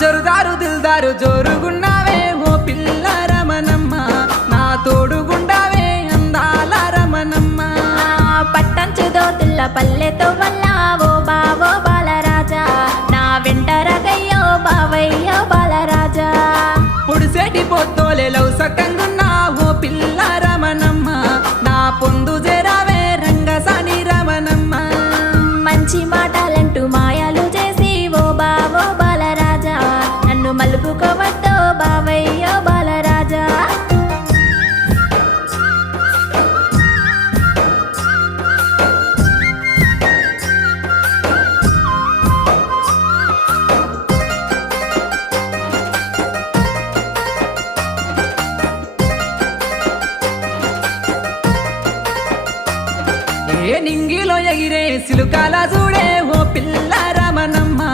జరుదారు దిల్దారు జోరుగున్నావే ఓ పిల్ల రమణమ్మ. నా తోడుగుండావే అందాల రమణమ్మ. పట్టంచు దోతుల్ల పల్లెతో వల్ల ఓ బావో బాలరాజా. నా వెంట రగయ్యో బావయ్యో బాలరాజా. పొడిసేటి పొత్తోలే లవ్ సక్కంగున్నా ఓ పిల్ల రమణమ్మ. నా పొందు జరావే రంగసాని రమణమ్మ. మంచి మాటలంటూ మలుపుకోవద్దో బావయ్యో బాలరాజా. ఏ నింగిలో ఎగిరే సిలుకాల చూడ